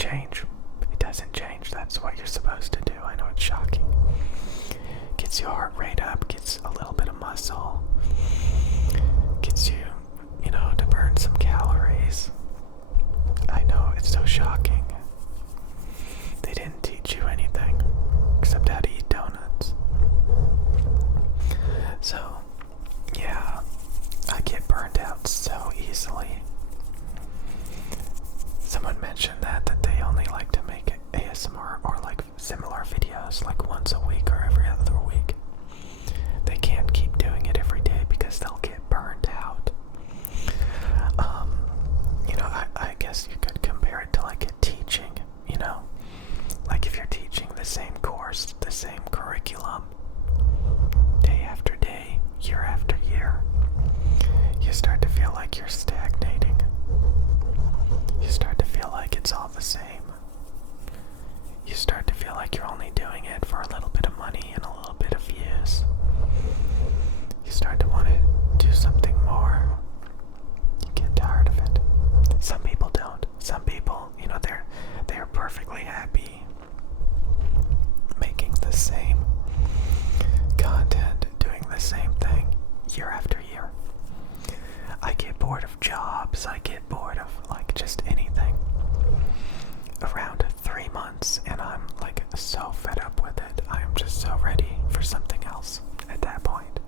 change. It doesn't change. That's what you're supposed to do. I know it's shocking. Gets your heart rate up, gets a little bit of muscle, gets you, to burn some calories. I know, it's so shocking. They didn't teach you anything except how to eat donuts. So, yeah, I get burned out so easily. Someone mentioned that they only like to make ASMR or like similar videos like once a week or every other week. They can't keep doing it every day because they'll get burned out. I guess you could compare it to like a teaching, like if you're teaching the same course, the same curriculum, day after day, year after year, you start to feel like you're stagnating. You start to feel like it's all the same. You start to feel like you're only doing it for a little bit of money and a little bit of views. You start to want to do something more. You get tired of it. Some people don't. Some people, they're perfectly happy making the same content, doing the same thing year after year. I get bored of jobs. I get bored of like just anything. Around 3 months, and I'm like so fed up with it. I am just so ready for something else at that point.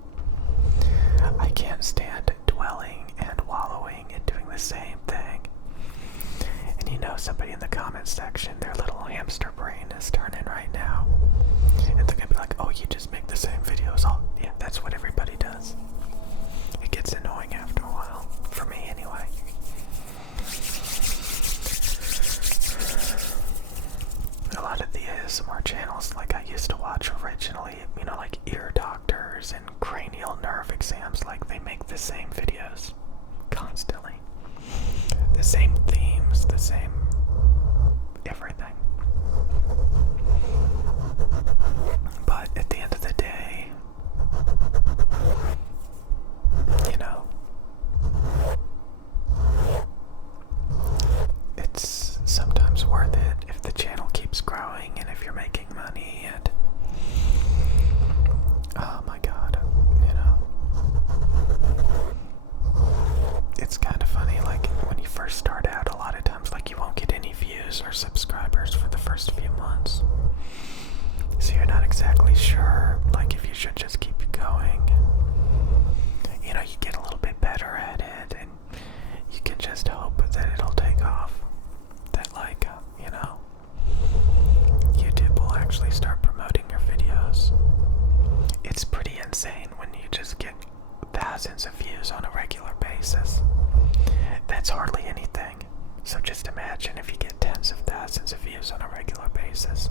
I can't stand dwelling and wallowing and doing the same thing. And somebody in the comments section, their little hamster brain is turning right now. And they're gonna be like, oh, you just make the same videos. Oh, yeah, that's what everybody does. It gets annoying after a while. For me, anyway. A lot of the ASMR channels like I used to watch originally, like ear doctors and cranial nerve exams, like they make the same videos constantly. The same themes, the same everything. But at the end of the day, it's sometimes worth it if the channel keeps growing and if you're making money and oh my god, it's kind of funny, like when you first start out, a lot of times like you won't get any views or subscribers for the first few months. So you're not exactly sure like if you should just keep going. You get a little bit better at it and you can just hope that it'll take off. That like, YouTube will actually start promoting your videos. It's pretty insane when you just get thousands of views on a regular basis. That's hardly anything. So just imagine if you get tens of thousands of views on a regular basis.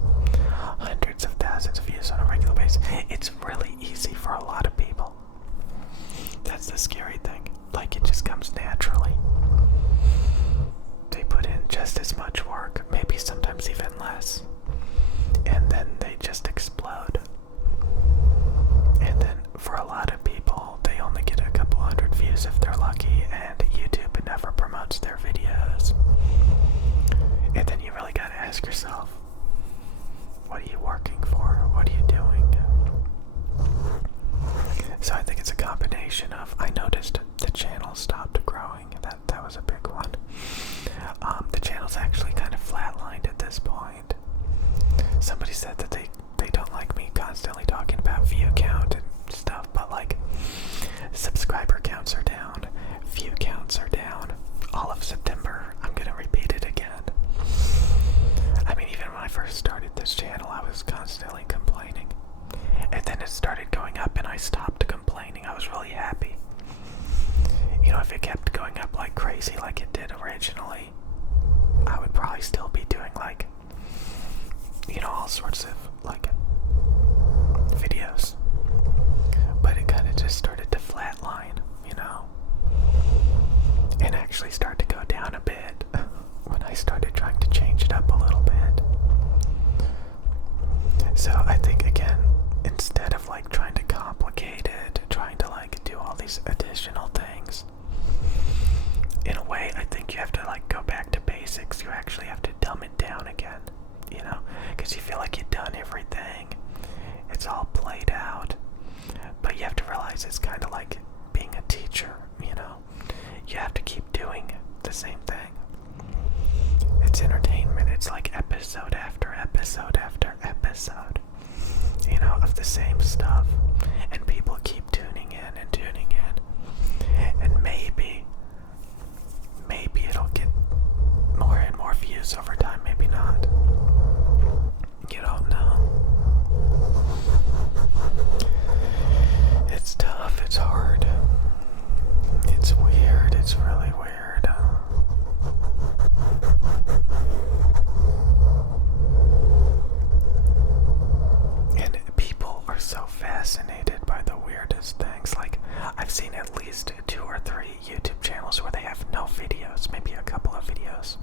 Hundreds of thousands of views on a regular basis. It's really easy for a lot of people. That's the scary thing. Like it just comes naturally. They put in just as much work, maybe sometimes even less. And then they just explode. And then for a lot of people, they only get a couple hundred views if they're lucky, and YouTube never promotes their videos. And then you really gotta ask yourself, what are you working for? What are you doing? So I think it's a combination of, I noticed the channel stopped growing. That was a big one. The channel's actually kind of flatlined at this point. Somebody said that they don't like me constantly talking about view count and stuff, but like subscriber counts are down, view counts are down. All of September, I'm gonna repeat it again. I mean, even when I first started this channel, I was constantly complaining. And then it started going up and I stopped complaining. I was really happy. If it kept going up like crazy like it did originally, I would probably still be doing like, all sorts of like videos. But it kind of just started to flatline, and actually start to go down a bit when I started trying to change it up a little bit. So I think, again, instead of like trying to complicate it, trying to like do all these additional things, in a way I think you have to like go back to basics. You actually have to dumb it down because you feel like you've done everything. It's all played out. But you have to realize it's kind of like being a teacher, you know? You have to keep doing the same thing. It's entertainment. It's like episode after episode after episode, you know, of the same stuff. And people keep tuning in and tuning in. And maybe it'll get more and more views over time. Maybe not. You don't know. It's tough. It's hard. It's weird. It's really weird. And people are so fascinated by the weirdest things. Like, I've seen at least 2 or 3 YouTube channels where they have no videos, maybe a couple of videos.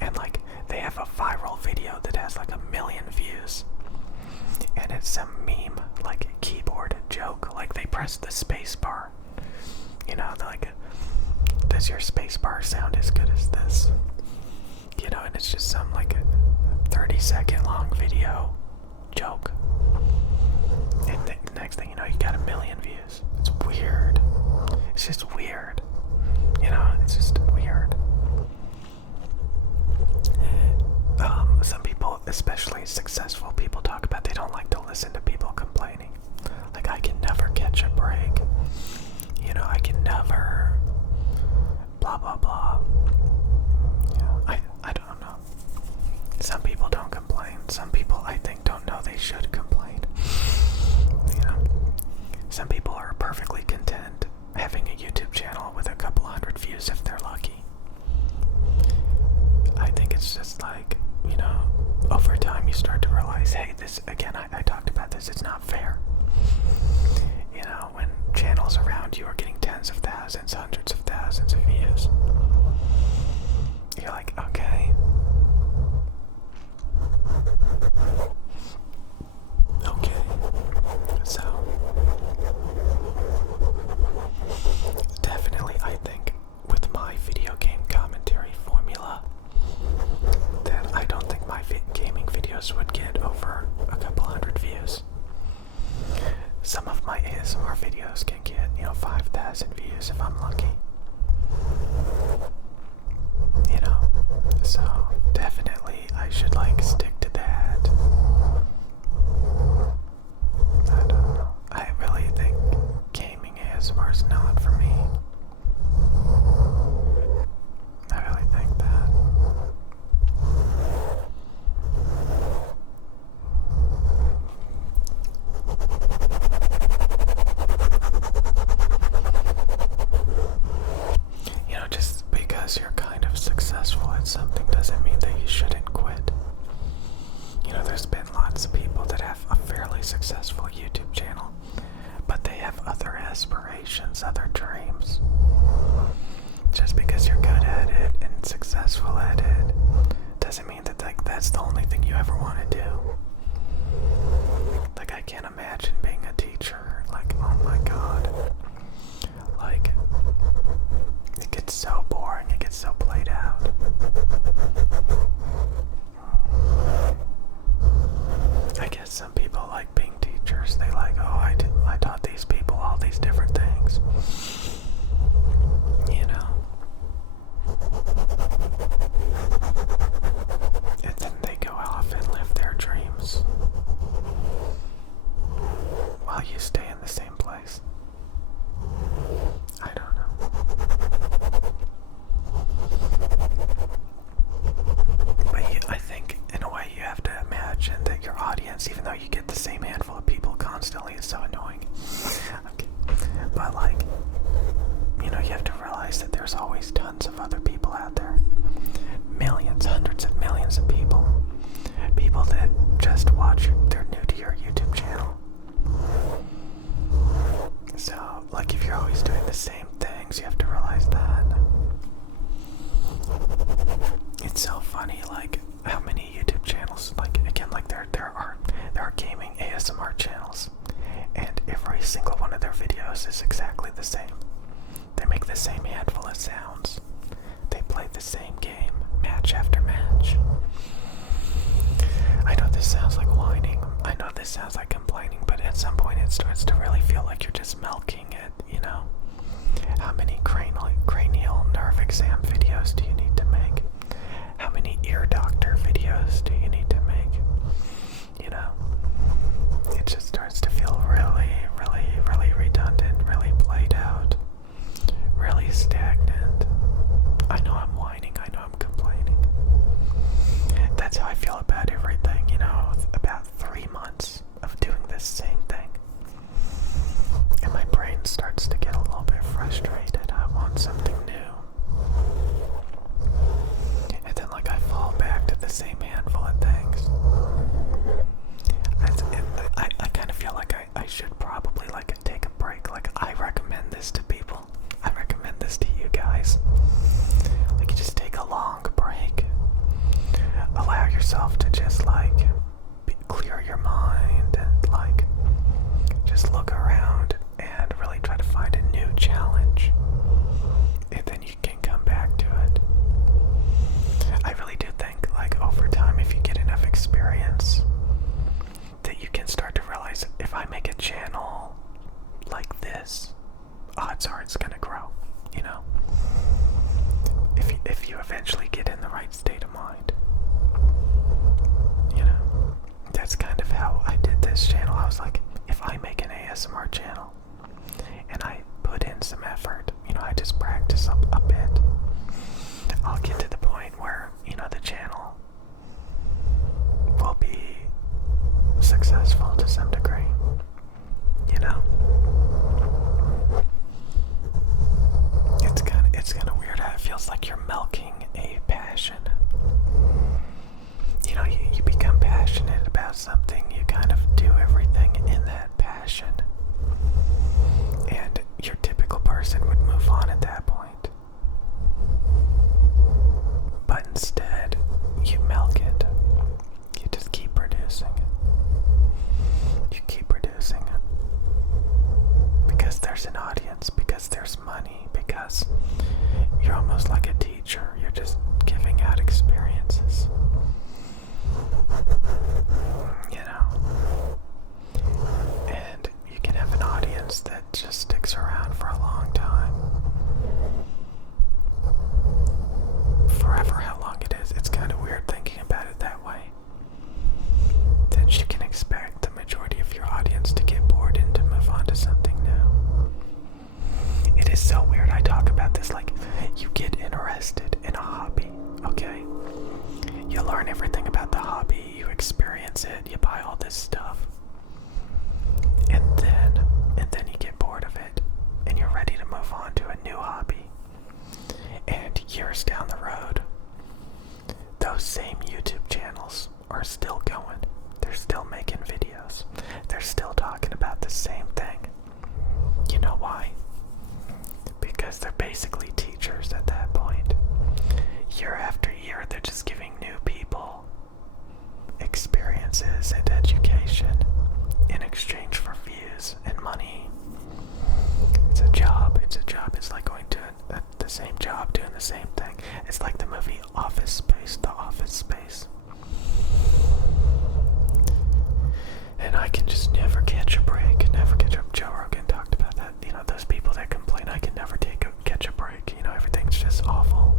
And like, they have a viral video that has like 1 million views. And it's some meme, like keyboard joke. Like, they press the space bar. You know, they're like, does your space bar sound as good as this? You know, and it's just some like 30-second long video joke. And the next thing you know, you got 1 million views. It's weird. It's just weird. You know, it's just weird. Some people, especially successful people, talk about they don't like to listen to people complaining. Like, I can never catch a break. You know, I can never blah blah blah. You know, I don't know. Some people don't complain. Some people, I think, don't know they should complain. You know, some people are perfectly content having a YouTube channel with a couple hundred views if they're lucky. I think it's just like, you know, over time you start to realize, hey, this, again, I talked about this, it's not fair. You know, when channels around you are getting tens of thousands, hundreds of thousands of views, you're like, okay. Okay. So, definitely, I think, with my video game commentary formula, that I don't think my gaming videos would get over a couple hundred views. Some of my ASMR videos can get, you know, 5,000 views if I'm lucky. You know, so definitely I should like stick to that. I don't know. I really think gaming ASMR is not for me. I really think that. You know, just because you're kind of successful at something doesn't mean that you shouldn't quit. You know, there's been lots of people that have a fairly successful YouTube channel, but they have other aspirations, other dreams. Just because you're good at it and successful at it doesn't mean that like that's the only thing you ever want to do. Like, I can't imagine being a teacher. Like, oh my god. Like, it gets so boring, it gets so played out. I guess some people like being teachers. They like, oh, I taught these people all these different things. You know. And then they go off and live their dreams while you stay in the same place. I don't know. But I think, in a way, you have to imagine that your audience, even though you get the same handful of people constantly, is so annoying. Okay. But, like, you know, you have to realize that there's always tons of other people out there. Millions, hundreds of millions of people. People that just watch, they're new to your YouTube channel. So, like, if you're always doing the same things, you have to realize that. It's so funny, like, how many YouTube channels, like, again, like, there are gaming ASMR channels, and every single one of their videos is exactly the same. They make the same handful of sounds. They play the same game, match after match. I don't that's how I feel about everything, about 3 months of doing this same thing. And my brain starts to get a little bit frustrated. I want something new. And then like I fall back to the same handful of things. I kind of feel like I should probably like take a break. Like I recommend this to people. I recommend this to you guys. Like you just take a long break. Allow yourself to just like clear your mind and like just look around and really try to find a new challenge. And then you can come back to it. I really do think like over time, if you get enough experience, that you can start to realize if I make a channel like this, odds are it's gonna grow, if you eventually get in the right state of mind. That's kind of how I did this channel. I was like, if I make an ASMR channel and I put in some effort, I just practice a bit, I'll get to the point where, the channel will be successful to some degree, It's kind of weird how it feels like you're milking a passion. You become passionate about something, you kind of do everything in that passion. And your typical person would move on at that point. But instead, you milk it. You just keep producing. You keep producing. Because there's an audience, because there's money, because you're almost like a teacher. You're just giving out experiences. And you can have an audience that just sticks around for a long time. Forever, how long it is. It's kind of weird thinking about it that way. Then you can expect the majority of your audience to get bored and to move on to something new. It is so weird. I talk about this like you get interested in a hobby, okay? You learn everything about the hobby, you experience it, you buy all this stuff. And then you get bored of it and you're ready to move on to a new hobby. And years down the road, those same YouTube channels are still going. They're still making videos. They're still talking about the same thing. You know why? Because they're basically teachers at that point. Year after year, they're just giving new people experiences and education in exchange for views and money. It's a job. It's like going to the same job, doing the same thing. It's like the movie Office Space, The Office Space. And I can just never catch a break, never catch a. Joe Rogan talked about that. Those people that complain, I can never catch a break. Everything's just awful.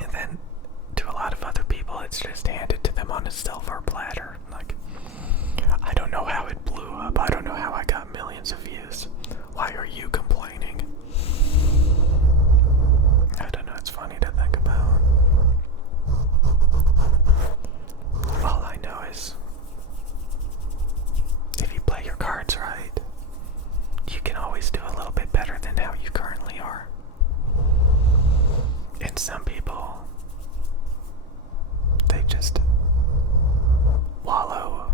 And then to a lot of other people, it's just handed to them on a silver platter. Like, I don't know how it blew up. I don't know how I got millions of views. Why are you complaining? I don't know. It's funny to think about. All I know is if you play your cards right, you can always do a little bit better than how you currently are. And some people, they just wallow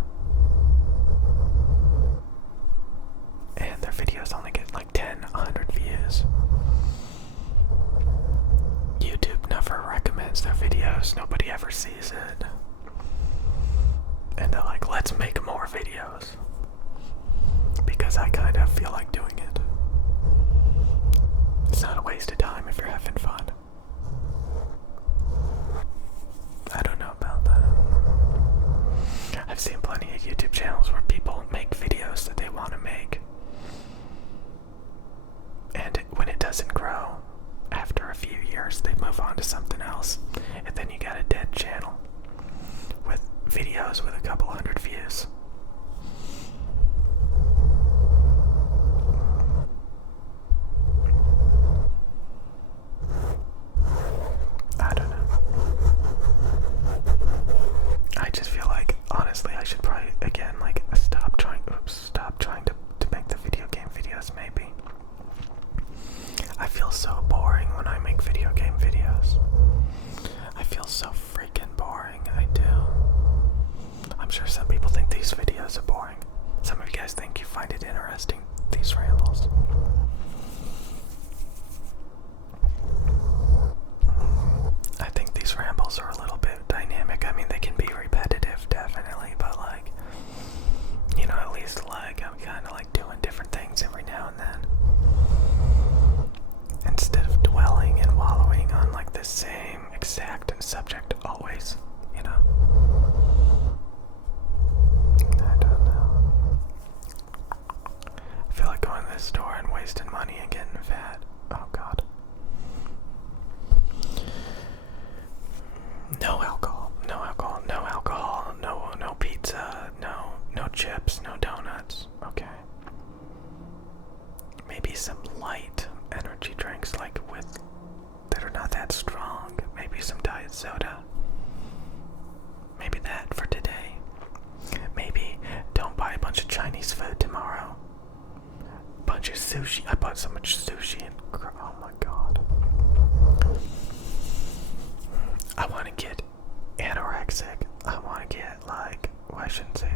and their videos only get like 10, 100 views. YouTube never recommends their videos. Nobody ever sees it. And they're like, let's make more videos. Because I kind of feel like doing it. It's not a waste of time if you're having fun. I don't know about that. I've seen plenty of YouTube channels where people make videos that they want to make. And when it doesn't grow, after a few years, they move on to something else. And then you got a dead channel with videos with a couple hundred views. I don't so boring when I make video game videos. I feel so freaking boring. I do. I'm sure some people think these videos are boring. Some of you guys think you find it interesting, these rambles. I think these rambles are a little bit dynamic. I mean, they can be repetitive, definitely, but like, you know, at least like I'm kind of like doing different things every now and then. Instead of dwelling and wallowing on like the same exact subject always, you know. I don't know. I feel like going to the store and wasting money and getting fat. Oh god. No alcohol, no alcohol, no alcohol, no pizza, no chips, no donuts. Okay. Maybe some light energy drinks like with that are not that strong. Maybe some diet soda. Maybe that for today. Maybe don't buy a bunch of Chinese food tomorrow. Bunch of sushi. I bought so much sushi and oh my god. I want to get anorexic. I want to get like, well, I shouldn't say